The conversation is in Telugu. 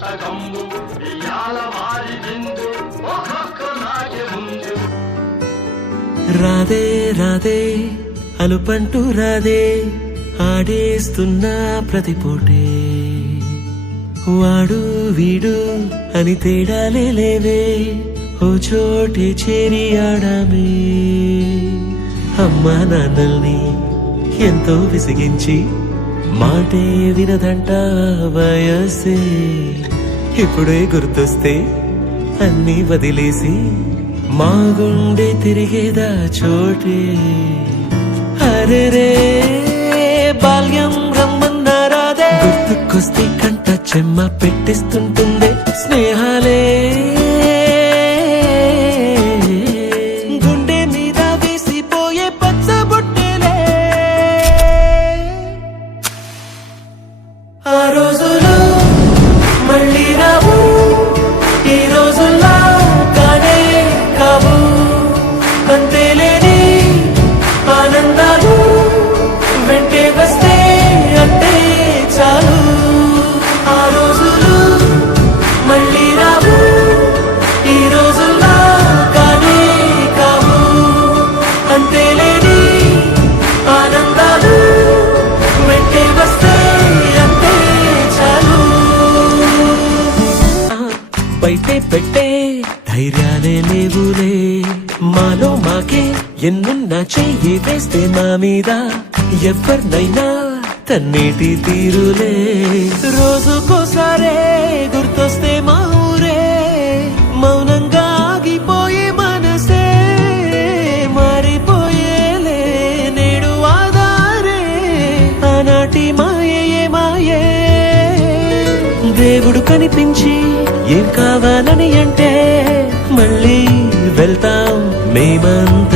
పుస్తకంబు ఇయాల మారి బిందు ఒక్కొక్క నాగే ముందు రాదే రాదే అలుపంటూ రాదే ఆడేస్తున్నా ప్రతి పూటే వాడు వీడు అని తేడాలే లేవే ఓ చోటే చేరి ఆడామే అమ్మా నాన్నల్ని ఎంతో విసిగించి మాటే వినదంట వయసే ఇప్పుడే గుర్తొస్తే అన్నీ వదిలేసి మా గుండె తిరిగేదా చోటే అరెరే బాల్యం రమ్మన్నారాదే గుర్తుకొస్తే కంట చెమ్మ పెట్టిస్తుంటుందే స్నేహాలే గుండె మీద వేసిపోయే పచ్చబొట్టెలే ఆ రోజులు మళ్ళీ రావు ఈ రోజుల్లా కానే కావు అంతేలేని ఆనందాలు వెంటే వస్తే అంటే చాలు ఆ రోజులు మళ్ళీ రావు ఈ రోజుల్లా కానే కావు అంతేలేని ఆనందాలు వెంటే వస్తే అంటే చాలు బయటే పెట్టే ధైర్యాలే లేవులే మాలో మాకే ఎన్నున్నా చెయ్యి వేస్తే మా మీద ఎవరినైనా తన్నేటి తీరులే రోజుకోసారే గుర్తొస్తే మా ఊరే మౌనంగా ఆగిపోయే మనసే మారిపోయేలే నేడు ఆధారే ఆనాటి మాయే మాయే దేవుడు కనిపించి ఏం కావాలని అంటే మళ్ళీ వెళ్తాం మేమంత